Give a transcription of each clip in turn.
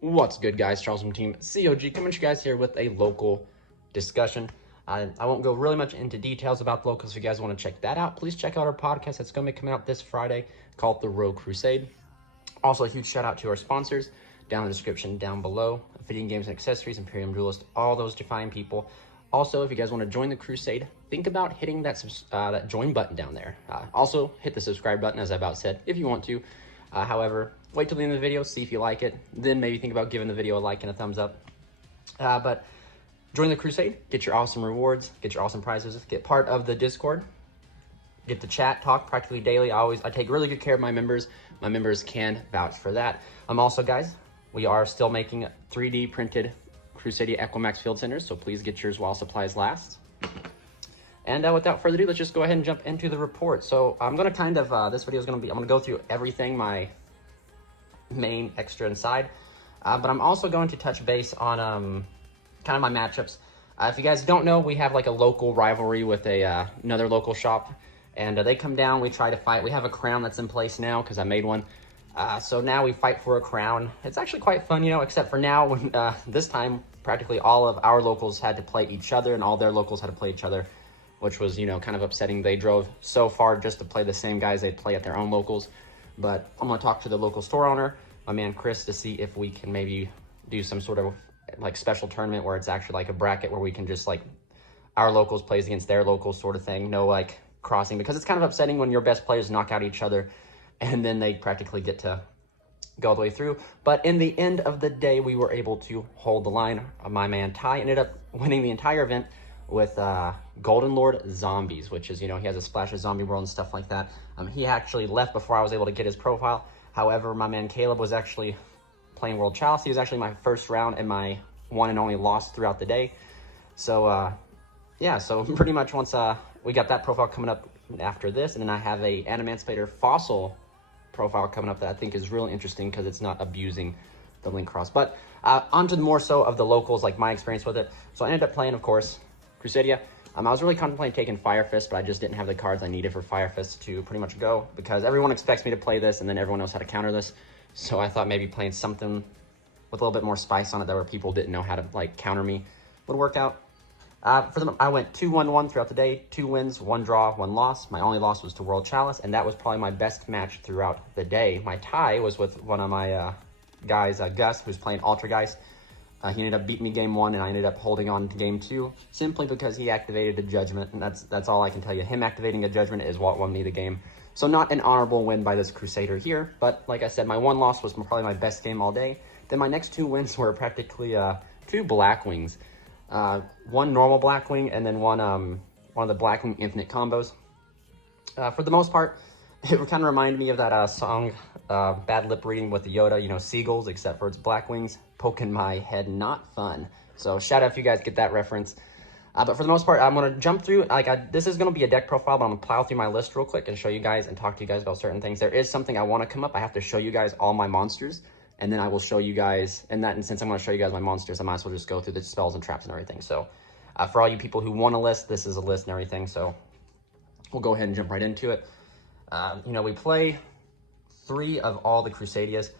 What's good, guys? Charles from Team COG coming to you guys here with a local discussion. I won't go really much into details about the locals. If you guys want to check that out, please check out our podcast that's going to be coming out this Friday called The Road Crusade. Also, a huge shout out to our sponsors down in the description down below. OPHIDIAN Games and Accessories, Imperium Duelist, all those fine people. Also, if you guys want to join the Crusade, think about hitting that join button down there. Also, hit the subscribe button, as I about said, if you want to. However, wait till the end of the video, see if you like it. Then maybe think about giving the video a like and a thumbs up. But join the Crusade, get your awesome rewards, get your awesome prizes, get part of the Discord, get to chat, talk practically daily. I take really good care of my members. My members can vouch for that. Also, guys, we are still making 3D printed CRUSADE Equimax Field Centers, so please get yours while supplies last. And without further ado, let's just go ahead and jump into the report. So I'm going to this video is going to be, I'm going to go through everything, my main, extra, and side. But I'm also going to touch base on kind of my matchups. If you guys don't know, we have like a local rivalry with another local shop. And they come down, we try to fight. We have a crown that's in place now because I made one. So now we fight for a crown. It's actually quite fun, you know, except for now when this time practically all of our locals had to play each other and all their locals had to play each other, which was, you know, kind of upsetting. They drove so far just to play the same guys they'd play at their own locals. But I'm going to talk to the local store owner, my man Chris, to see if we can maybe do some sort of like special tournament where it's actually like a bracket where we can just like our locals plays against their locals sort of thing. No like crossing, because it's kind of upsetting when your best players knock out each other and then they practically get to go all the way through. But in the end of the day, we were able to hold the line. My man Ty ended up winning the entire event with Golden Lord Zombies, which is, you know, he has a splash of Zombie World and stuff like that. He actually left before I was able to get his profile. However, my man Caleb was actually playing World Chalice. He was actually my first round and my one and only loss throughout the day. So, yeah, so pretty much once we got that profile coming up after this, and then I have a Animancipator Fossil profile coming up that I think is really interesting because it's not abusing the link cross. But on to more so of the locals, like my experience with it. So I ended up playing, of course, CRUSADE. I was really contemplating taking Fire Fist, but I just didn't have the cards I needed for Fire Fist to pretty much go, because everyone expects me to play this and then everyone knows how to counter this. So I thought maybe playing something with a little bit more spice on it that where people didn't know how to like counter me would work out. For them, I went 2-1-1 throughout the day, 2 wins, 1 draw, 1 loss. My only loss was to World Chalice, and that was probably my best match throughout the day. My tie was with one of my guys, Gus, who's playing Altergeist. He ended up beating me game 1, and I ended up holding on to game 2 simply because he activated a judgment, and that's all I can tell you. Him activating a judgment is what won me the game. So not an honorable win by this Crusader here, but like I said, my 1 loss was probably my best game all day. Then my next 2 wins were practically 2 Blackwings. 1 normal Blackwing, and then one of the Blackwing Infinite combos. For the most part, it kind of reminded me of that song, Bad Lip Reading with the Yoda, you know, seagulls, except for it's Blackwings poking my head. Not fun. So shout out if you guys get that reference. But for the most part, I'm going to jump through, this is going to be a deck profile, but I'm going to plow through my list real quick and show you guys and talk to you guys about certain things. There is something I want to come up. I have to show you guys all my monsters, and then I will show you guys, and since I'm going to show you guys my monsters, I might as well just go through the spells and traps and everything. So for all you people who want a list, this is a list and everything. So we'll go ahead and jump right into it. You know, we play 3 of all the Crusadias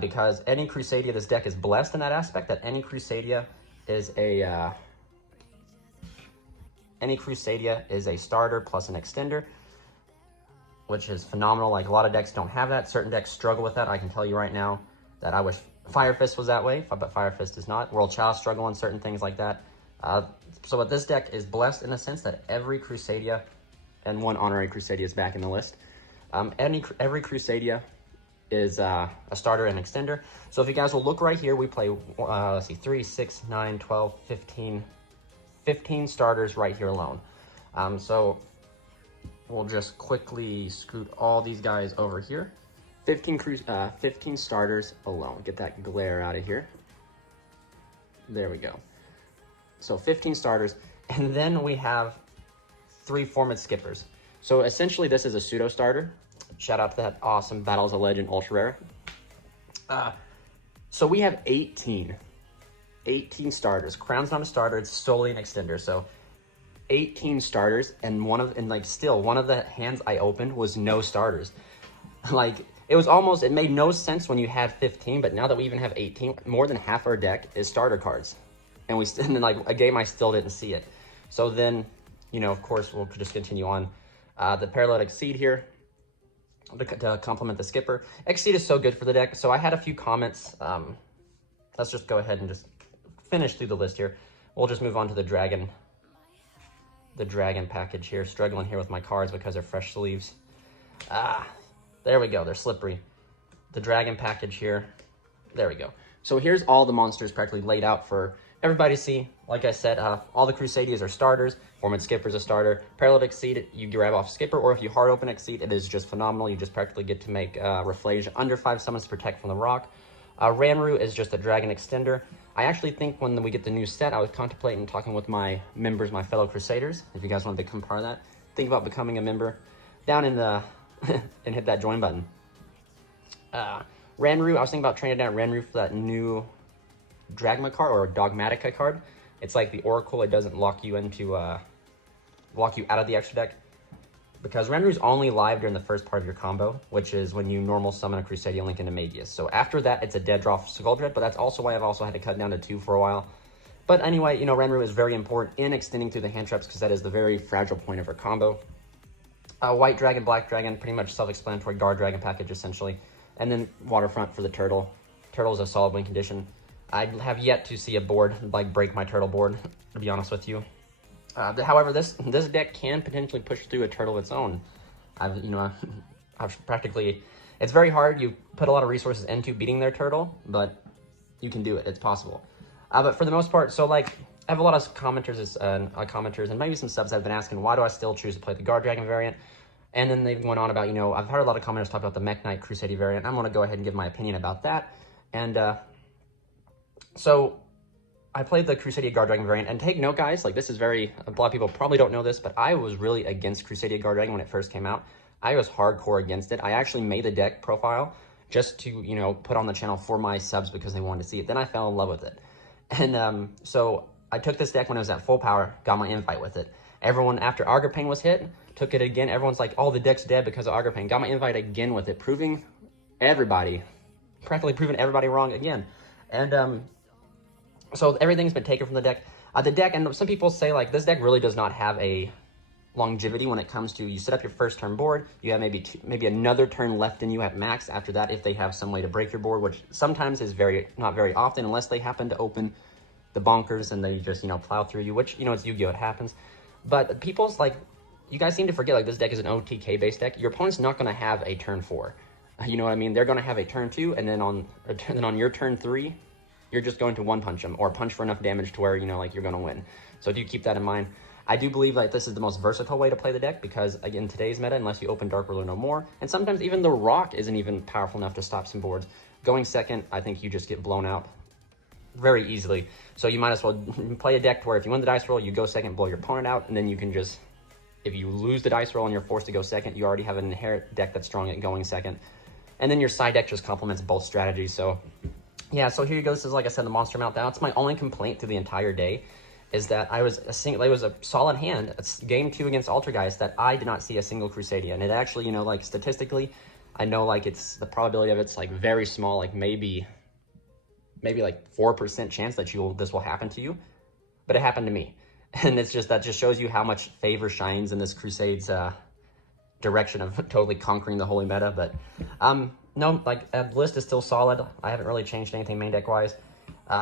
because any Crusadia, this deck is blessed in that aspect, that any Crusadia is a starter plus an extender, which is phenomenal. Like, a lot of decks don't have that. Certain decks struggle with that. I can tell you right now that I wish Fire Fist was that way, but Fire Fist is not. World Chalice struggle on certain things like that. So this deck is blessed in the sense that every Crusadia and 1 honorary Crusadia is back in the list. Every Crusadia is a starter and extender. So if you guys will look right here, we play, let's see, 3, 6, 9, 12, 15 starters right here alone. So we'll just quickly scoot all these guys over here. 15 starters alone. Get that glare out of here. There we go. So 15 starters, and then we have 3 format skippers. So essentially this is a pseudo starter. Shout out to that awesome Battles of Legend Ultra Rare. So we have 18 starters. Crown's not a starter, it's solely an extender. So 18 starters, and one of the hands I opened was no starters. Like, it was almost, it made no sense when you had 15, but now that we even have 18, more than half our deck is starter cards. And and then like a game I still didn't see it. So then, you know, of course, we'll just continue on. The parallel Exceed here to complement the skipper. Exceed is so good for the deck. So I had a few comments. Let's just go ahead and just finish through the list here. We'll just move on to the dragon package here. Struggling here with my cards because they're fresh sleeves. There we go. They're slippery. The dragon package here. There we go. So here's all the monsters practically laid out for everybody to see. Like I said, all the Crusadians are starters. Foreman Skipper's a starter. Parallel Exceed, you grab off Skipper, or if you hard open Exceed, it is just phenomenal. You just practically get to make Reflage under 5 summons to protect from the rock. Ranru is just a dragon extender. I actually think when we get the new set, I was contemplating talking with my members, my fellow Crusaders. If you guys want to become part of that, think about becoming a member down in the and hit that join button. Ranru, I was thinking about training down Ranru for that new Dragma card or Dogmatica card. It's like the Oracle. It doesn't lock you into lock you out of the extra deck, because Ranru's only live during the first part of your combo, which is when you normal summon a Crusadia Link into Magius. So after that, it's a dead draw for Skuldred, but that's also why I've also had to cut down to 2 for a while. But anyway, you know, Ranru is very important in extending through the hand traps because that is the very fragile point of our combo. White Dragon, Black Dragon, pretty much self-explanatory guard dragon package essentially. And then Waterfront for the Turtle. Turtle is a solid win condition. I have yet to see a board like break my Turtle board, to be honest with you. However, this deck can potentially push through a Turtle of its own. I've practically, it's very hard. You put a lot of resources into beating their Turtle, but you can do it. It's possible. But for the most part, so like I have a lot of commenters and maybe some subs that have been asking, why do I still choose to play the Guard Dragon variant? And then they've went on about, you know, I've heard a lot of commenters talk about the Mech Knight Crusader variant. I'm going to go ahead and give my opinion about that. And so I played the Crusadia Guard Dragon variant, and take note, guys, like this is a lot of people probably don't know this, but I was really against Crusadia Guard Dragon when it first came out. I was hardcore against it. I actually made a deck profile just to, you know, put on the channel for my subs because they wanted to see it. Then I fell in love with it. And so I took this deck when it was at full power, got my invite with it. Everyone, after Agripane was hit, took it again. Everyone's like, oh, the deck's dead because of Agripane. Got my invite again with it, practically proving everybody wrong again. And so everything's been taken from the deck. The deck, and some people say like this deck really does not have a longevity when it comes to, you set up your first turn board, you have maybe another turn left in you at max after that if they have some way to break your board, which sometimes is not very often unless they happen to open the bonkers and they just, you know, plow through you, which, you know, it's Yu-Gi-Oh! It happens. But people's like, you guys seem to forget like this deck is an OTK based deck. Your opponent's not going to have a turn 4. You know what I mean? They're going to have a turn 2, and then on your turn 3, you're just going to one punch them or punch for enough damage to where, you know, like you're going to win. So do keep that in mind. I do believe like this is the most versatile way to play the deck because, again, today's meta, unless you open Dark Ruler no more, and sometimes even the Rock isn't even powerful enough to stop some boards. Going second, I think you just get blown out very easily. So you might as well play a deck where if you win the dice roll, you go second, blow your opponent out, and then you can just, if you lose the dice roll and you're forced to go second, you already have an inherent deck that's strong at going second. And then your side deck just complements both strategies. So yeah, so here you go. This is, like I said, the Monster Meltdown. That's my only complaint through the entire day, is that it was a solid hand. It's game 2 against Altergeist that I did not see a single Crusadia. And it actually, you know, like statistically, I know like it's, the probability of it's like very small, like maybe like 4% chance that this will happen to you, but it happened to me. And it's just, that just shows you how much favor shines in this Crusade's direction of totally conquering the holy meta. But no, like the list is still solid. I haven't really changed anything main deck wise.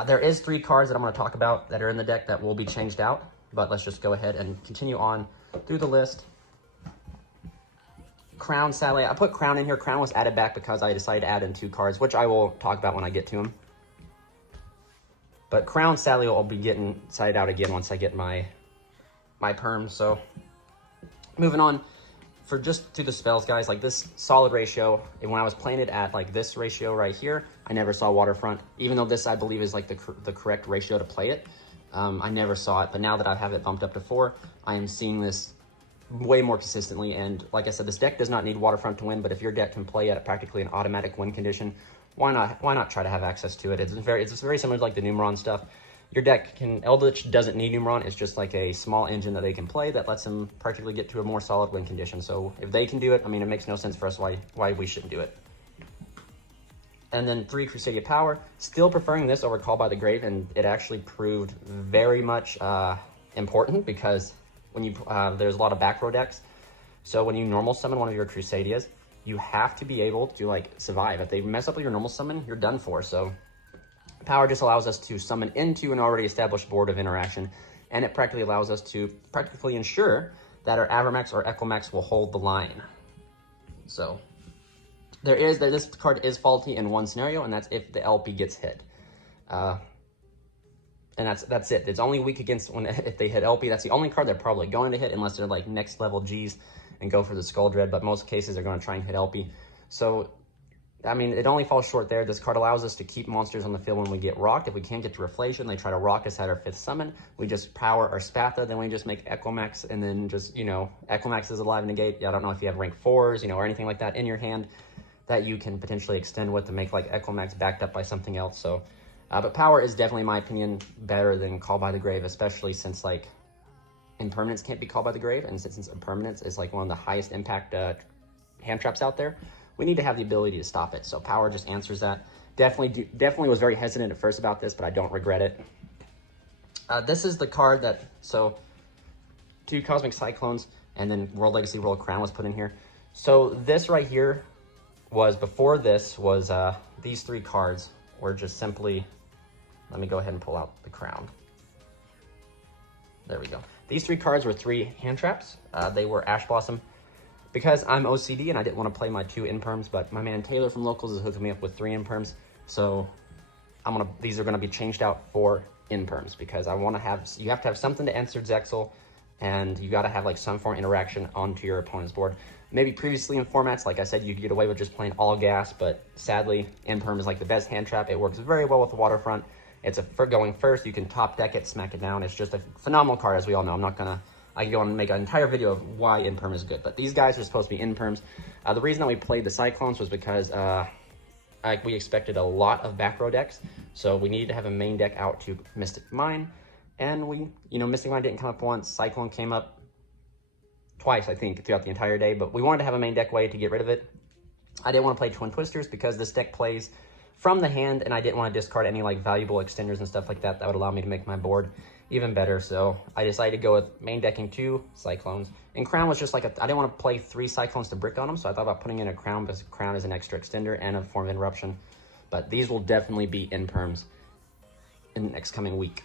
There is 3 cards that I'm going to talk about that are in the deck that will be changed out, but let's just go ahead and continue on through the list. Crown, sadly, I put Crown in here. Crown was added back because I decided to add in 2 cards, which I will talk about when I get to them. But Crown, sadly, will be getting sided out again once I get my perms. So moving on, for just through the spells, guys, like this solid ratio, and when I was playing it at like this ratio right here, I never saw Waterfront, even though this I believe is like the correct ratio to play it. I never saw it, but now that I have it bumped up to 4, I am seeing this way more consistently. And like I said, this deck does not need Waterfront to win, but if your deck can play at practically an automatic win condition, why not try to have access to it? It's very similar to like the Numeron stuff. Your deck can, Eldritch doesn't need Numeron. It's just like a small engine that they can play that lets them practically get to a more solid win condition. So if they can do it, I mean, it makes no sense for us why we shouldn't do it. And then 3 Crusadia Power, still preferring this over Call by the Grave, and it actually proved very much important because when you there's a lot of back row decks. So when you normal summon one of your Crusadias, you have to be able to like survive. If they mess up with your normal summon, you're done for. So Power just allows us to summon into an already established board of interaction, and it practically allows us to practically ensure that our Avermax or Equimax will hold the line. So this card is faulty in one scenario, and that's if the LP gets hit. And that's it. It's only weak against if they hit LP. That's the only card they're probably going to hit, unless they're like next level Gs and go for the Skull Dread, but most cases they're going to try and hit LP. So I mean, it only falls short there. This card allows us to keep monsters on the field when we get rocked. If we can't get to Reflation, they try to rock us at our 5th summon. We just power our Spatha, then we just make Equimax, and then just, you know, Equimax is alive negate. I don't know if you have rank 4s, you know, or anything like that in your hand that you can potentially extend with to make like Equimax backed up by something else. So, but Power is definitely, in my opinion, better than Call by the Grave, especially since like Impermanence can't be Called by the Grave, and since Impermanence is like one of the highest impact hand traps out there, we need to have the ability to stop it. So Power just answers that. Definitely was very hesitant at first about this, but I don't regret it. This is the card that, so 2 Cosmic Cyclones and then World Legacy World Crown was put in here. So this right here was, before this was, these 3 cards were just simply, let me go ahead and pull out the crown. There we go. These 3 cards were 3 hand traps. They were Ash Blossom. Because I'm OCD and I didn't want to play my 2 Imperms, but my man Taylor from Locals is hooking me up with 3 Imperms. So these are gonna be changed out for Imperms because you have to have something to answer Zexal, and you gotta have like some form of interaction onto your opponent's board. Maybe previously in formats, like I said, you could get away with just playing all gas, but sadly, Imperm is like the best hand trap. It works very well with the Waterfront. It's for going first. You can top deck it, smack it down. It's just a phenomenal card, as we all know. I can go and make an entire video of why Imperm is good, but these guys are supposed to be Imperms. The reason that we played the Cyclones was because we expected a lot of back row decks, so we needed to have a main deck out to Mystic Mine, and Mystic Mine didn't come up once. Cyclone came up twice, I think, throughout the entire day, but we wanted to have a main deck way to get rid of it. I didn't want to play Twin Twisters because this deck plays from the hand, and I didn't want to discard any like valuable extenders and stuff like that would allow me to make my board even better. So I decided to go with main decking 2 Cyclones. And Crown was just like, I didn't want to play 3 Cyclones to brick on them, so I thought about putting in a Crown because Crown is an extra extender and a form of interruption. But these will definitely be Imperms in the next coming week.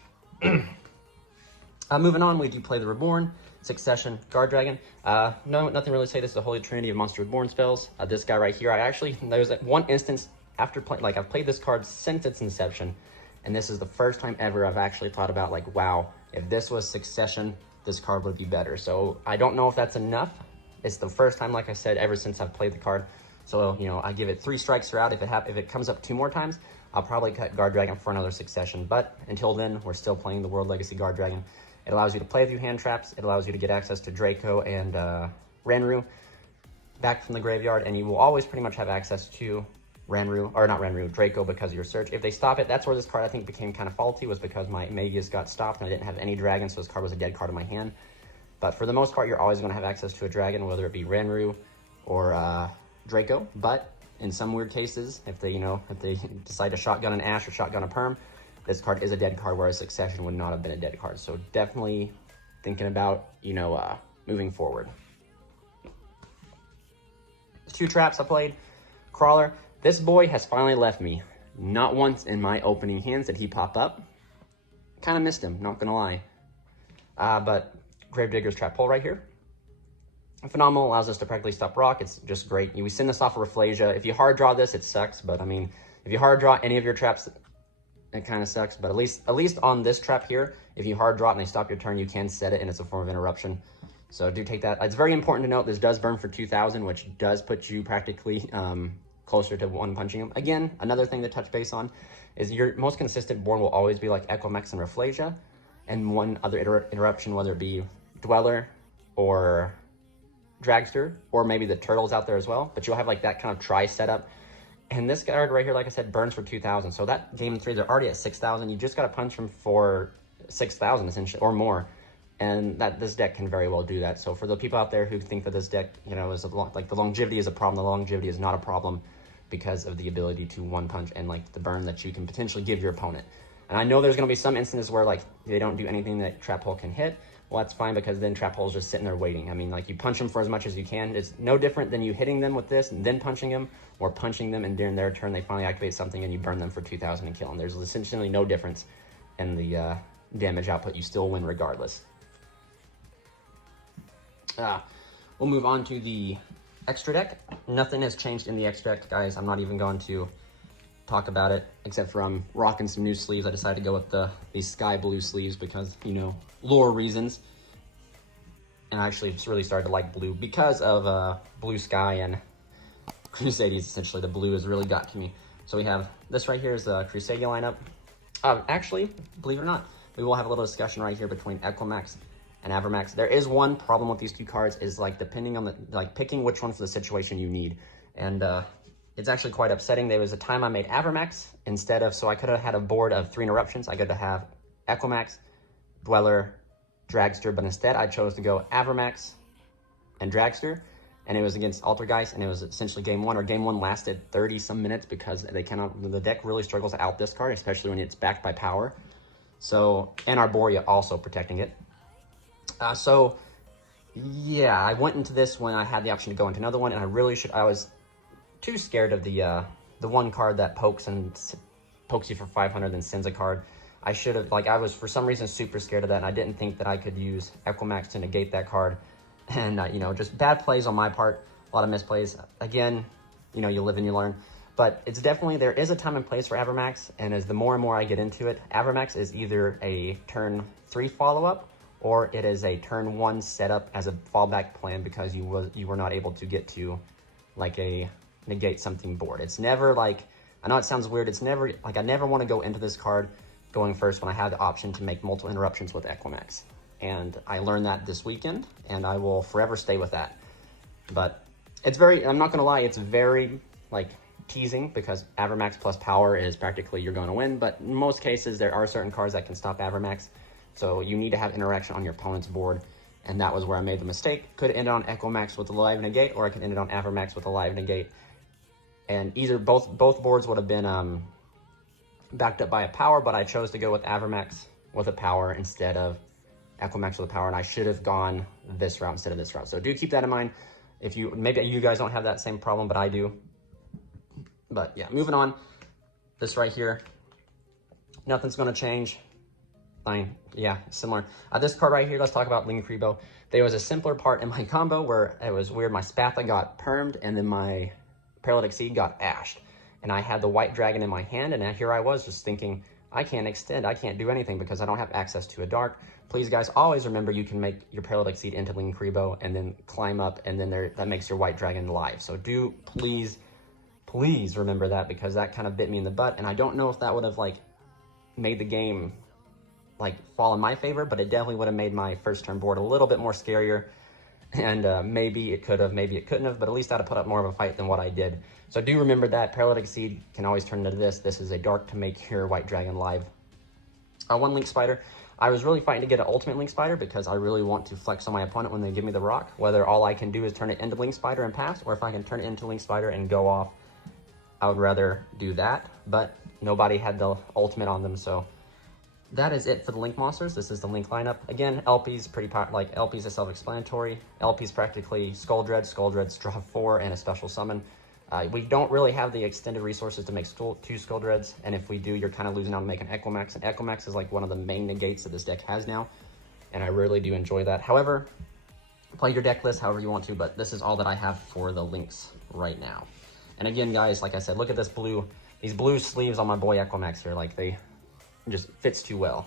Moving on, we do play the Reborn, Succession, Guard Dragon. No, nothing really to say. This is the Holy Trinity of Monster Reborn spells. This guy right here, there's one instance after I've played this card since its inception, and this is the first time ever I've actually thought about like, wow, if this was Succession, this card would be better. So I don't know if that's enough. It's the first time, like I said, ever since I've played the card. So, I give it 3 strikes throughout. If it comes up 2 more times, I'll probably cut Guard Dragon for another Succession. But until then, we're still playing the World Legacy Guard Dragon. It allows you to play a few hand traps. It allows you to get access to Draco and Renru back from the graveyard, and you will always pretty much have access to Draco because of your search. If they stop it, that's where this card I think became kind of faulty, was because my Magus got stopped and I didn't have any dragons, so this card was a dead card in my hand. But for the most part, you're always going to have access to a dragon, whether it be Renru or Draco. But in some weird cases, if they decide to shotgun an Ash or shotgun a Perm, this card is a dead card, whereas Succession would not have been a dead card. So definitely thinking about, moving forward. 2 traps I played. Crawler. This boy has finally left me. Not once in my opening hands did he pop up. Kind of missed him, not gonna lie. But Gravedigger's Trap Hole right here. Phenomenal, allows us to practically stop rock. It's just great. We send this off of Rafflesia. If you hard draw this, it sucks. But I mean, if you hard draw any of your traps, it kind of sucks. But at least on this trap here, if you hard draw it and they stop your turn, you can set it, and it's a form of interruption. So do take that. It's very important to note this does burn for 2,000, which does put you practically closer to one punching him. Again, another thing to touch base on is your most consistent board will always be like Equimax and Rafflesia, and one other interruption, whether it be Dweller or Dragster, or maybe the Turtles out there as well. But you'll have like that kind of try setup. And this card right here, like I said, burns for 2,000. So that game 3, they're already at 6,000. You just got to punch them for 6,000 essentially, or more. And this deck can very well do that. So for the people out there who think that this deck, is like the longevity is a problem, the longevity is not a problem. because of the ability to one punch and like the burn that you can potentially give your opponent. And I know there's going to be some instances where like they don't do anything that Trap Hole can hit. Well, that's fine, because then Trap Hole's just sitting there waiting. I mean, like, you punch them for as much as you can. It's no different than you hitting them with this and then punching them, or punching them and during their turn they finally activate something and you burn them for 2,000 and kill them. There's essentially no difference in the damage output. You still win regardless. We'll move on to the extra deck. Nothing has changed in the extra deck, guys. I'm not even going to talk about it, except for I'm rocking some new sleeves. I decided to go with these sky blue sleeves because, you know, lore reasons. And I actually just really started to like blue because of Blue Sky and CRUSADE. Essentially, the blue has really got to me. So we have this right here is the CRUSADE lineup. Actually, believe it or not, we will have a little discussion right here between Equimax and Avermax. There is one problem with these two cards, is like depending on the, like picking which one for the situation you need. And it's actually quite upsetting. There was a time I made Avermax instead of, so I could have had a board of 3 interruptions. I could have had Equimax, Dweller, Dragster, but instead I chose to go Avermax and Dragster, and it was against Altergeist, and it was essentially game 1, or game 1 lasted 30 some minutes because they cannot, the deck really struggles to out this card, especially when it's backed by power. So, and Arborea also protecting it. So yeah, I went into this when I had the option to go into another one, and I really should, I was too scared of the one card that pokes you for 500 then sends a card. I should have, like, I was for some reason super scared of that, and I didn't think that I could use Equimax to negate that card. And you know, just bad plays on my part, a lot of misplays. Again, you know, you live and you learn. But it's definitely, there is a time and place for Avermax, and as the more and more I get into it, Avermax is either a turn 3 follow-up, or it is a turn 1 setup as a fallback plan because you were not able to get to like a negate something board. It's never like, I know it sounds weird, it's never like, I never want to go into this card going first when I have the option to make multiple interruptions with Equimax. And I learned that this weekend, and I will forever stay with that. But it's very, I'm not gonna lie, it's very like teasing because Avermax plus power is practically you're going to win, but in most cases there are certain cards that can stop Avermax. So you need to have interaction on your opponent's board, and that was where I made the mistake. Could end on Equimax with a live negate, or I could end it on Avermax with a live negate. And either both boards would have been backed up by a power, but I chose to go with Avermax with a power instead of Equimax with a power, and I should have gone this route instead of this route. So do keep that in mind. If you, maybe you guys don't have that same problem, but I do. But yeah, moving on. This right here, nothing's gonna change. Fine, yeah, similar. This card right here, let's talk about Linkuriboh. There was a simpler part in my combo where it was weird. My Spatha got permed, and then my Paralytic Seed got ashed. And I had the white dragon in my hand, and here I was just thinking, I can't extend, I can't do anything because I don't have access to a dark. Please, guys, always remember you can make your Paralytic Seed into Linkuriboh and then climb up, and then that makes your white dragon live. So do please remember that, because that kind of bit me in the butt, and I don't know if that would have like made the game like fall in my favor, but it definitely would have made my first turn board a little bit more scarier. And maybe it could have, maybe it couldn't have, but at least I'd have put up more of a fight than what I did. So do remember that Paralytic Seed can always turn into this. This is a dark to make your white dragon live. One Link Spider. I was really fighting to get an ultimate Link Spider because I really want to flex on my opponent when they give me the rock. Whether all I can do is turn it into Link Spider and pass, or if I can turn it into Link Spider and go off, I would rather do that. But nobody had the ultimate on them, so that is it for the Link monsters. This is the Link lineup. Again, LP's pretty like LP's is self-explanatory. LP's practically Skulldred's draw 4 and a special summon. We don't really have the extended resources to make 2 Skulldreds, and if we do, you're kind of losing out on making Equimax. And Equimax is like one of the main negates that this deck has now, and I really do enjoy that. However, play your deck list however you want to, but this is all that I have for the Links right now. And again, guys, like I said, look at this blue, these blue sleeves on my boy Equimax here, like they just fits too well.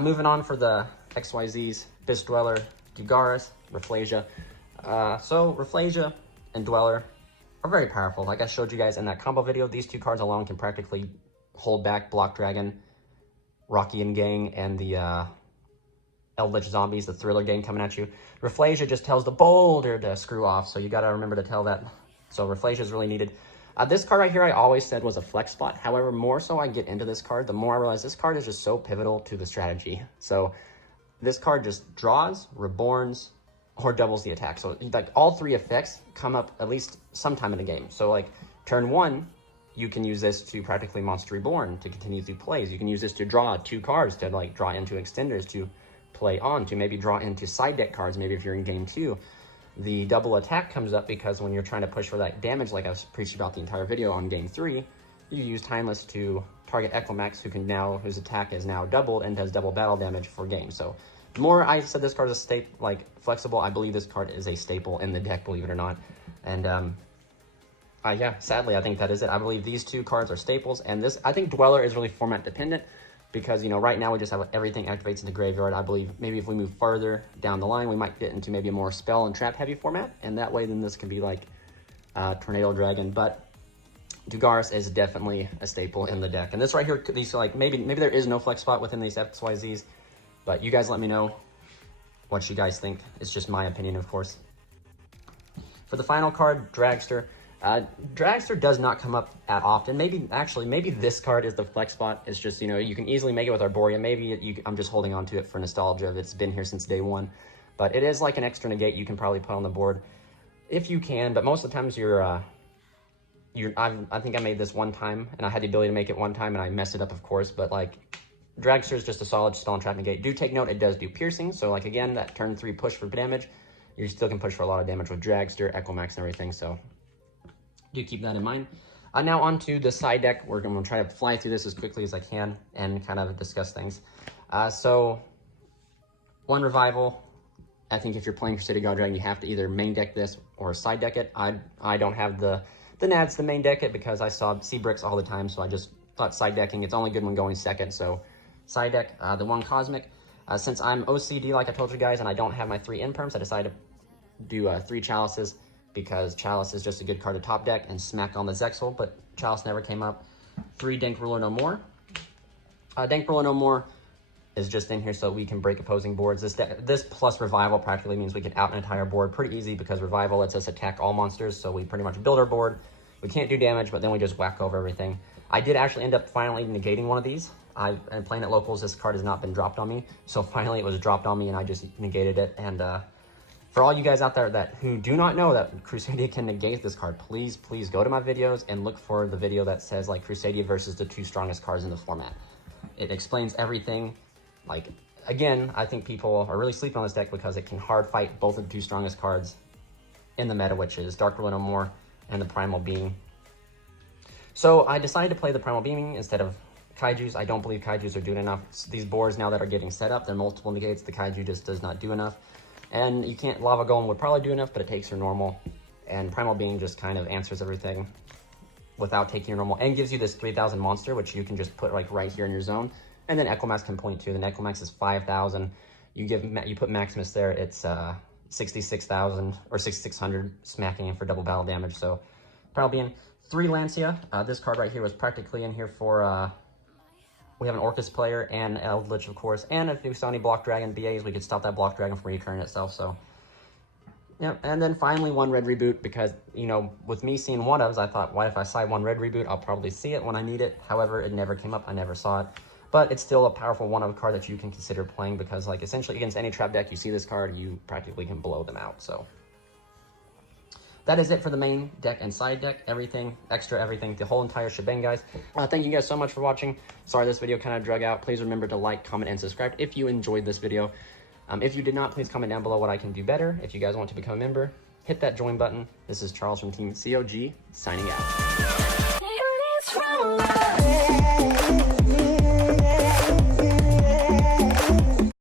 Moving on for the XYZs, Fist Dweller, Dugaris, Rafflesia. So Rafflesia and Dweller are very powerful. Like I showed you guys in that combo video, these 2 cards alone can practically hold back Block Dragon, Rockian Gang, and the Eldritch Zombies, the Thriller Gang coming at you. Rafflesia just tells the Boulder to screw off, so you gotta remember to tell that. So Rafflesia is really needed. This card right here I always said was a flex spot. However, more so I get into this card, the more I realize this card is just so pivotal to the strategy. So this card just draws, reborns, or doubles the attack. So like all 3 effects come up at least sometime in the game. So like turn 1, you can use this to practically Monster Reborn to continue through plays. You can use this to draw 2 cards to like draw into extenders to play on, to maybe draw into side deck cards, maybe if you're in game 2. The double attack comes up because when you're trying to push for that damage, like I was preaching about the entire video on game 3, you use Timeless to target Equimax, whose attack is now doubled and does double battle damage for game. So the more I said this card is flexible, I believe this card is a staple in the deck, believe it or not. And yeah, sadly, I think that is it. I believe these 2 cards are staples, and this, I think Dweller is really format dependent because, you know, right now we just have everything activates in the graveyard. I believe maybe if we move further down the line, we might get into maybe a more spell and trap heavy format, and that way then this can be like Tornado Dragon. But Dugaris is definitely a staple in the deck. And this right here, these like maybe there is no flex spot within these XYZs, but you guys let me know what you guys think. It's just my opinion, of course. For the final card, Dragster. Dragster does not come up at often. Maybe this card is the flex spot. It's just, you know, you can easily make it with Arborea. Maybe I'm just holding on to it for nostalgia. It's been here since day 1. But it is like an extra negate you can probably put on the board if you can. But most of the times I think I made this one time, and I had the ability to make it one time, and I messed it up, of course. But like, Dragster is just a solid spell and trap negate. Do take note, it does do piercing. So like again, that turn 3 push for damage, you still can push for a lot of damage with Dragster, Equimax, and everything. So do keep that in mind. Now on to the side deck. We're going to try to fly through this as quickly as I can and kind of discuss things. So 1 Revival. I think if you're playing Crusader God Dragon, you have to either main deck this or side deck it. I don't have the nads to main deck it because I saw C-Bricks all the time, so I just thought side decking. It's only good when going second, so side deck. The 1 Cosmic. Since I'm OCD, like I told you guys, and I don't have my 3 imperms, I decided to do 3 Chalices, because Chalice is just a good card to top deck and smack on the Zexal, but Chalice never came up. 3 Dank Ruler No More. Dank Ruler No More is just in here so we can break opposing boards. This plus Revival practically means we can out an entire board pretty easy, because Revival lets us attack all monsters, so we pretty much build our board. We can't do damage, but then we just whack over everything. I did actually end up finally negating one of these. I'm playing at locals, this card has not been dropped on me, so finally it was dropped on me and I just negated it. And for all you guys out there who do not know that Crusadia can negate this card, please go to my videos and look for the video that says like Crusadia versus the 2 strongest cards in the format. It explains everything. Like, again, I think people are really sleeping on this deck because it can hard fight both of the 2 strongest cards in the meta, which is Dark Ruler No More and the Primal Being. So I decided to play the Primal Being instead of Kaijus. I don't believe Kaijus are doing enough. These boards now that are getting set up, they're multiple negates. The Kaiju just does not do enough. And you can't, Lava Golem would probably do enough, but it takes your normal. And Primal Being just kind of answers everything without taking your normal. And gives you this 3,000 monster, which you can just put like right here in your zone. And then Equimax can point to. Then Equimax is 5,000. You put Maximus there, it's 66,000 or 6,600 smacking in for double battle damage. So Primal Being. 3 Lancia. This card right here was practically in here for... we have an Orcus player and Eldritch, of course, and if we saw any Block Dragon BAs, we could stop that Block Dragon from recurring itself, so. Yeah, and then finally 1 Red Reboot, because, you know, with me seeing 1-ofs, I thought, why if I side 1 Red Reboot, I'll probably see it when I need it. However, it never came up, I never saw it. But it's still a powerful 1-of card that you can consider playing, because, like, essentially against any trap deck, you see this card, you practically can blow them out, so. That is it for the main deck and side deck. Everything, extra everything, the whole entire shebang, guys. Thank you guys so much for watching. Sorry this video kind of drug out. Please remember to like, comment, and subscribe if you enjoyed this video. If you did not, please comment down below what I can do better. If you guys want to become a member, hit that join button. This is Charles from Team COG, signing out.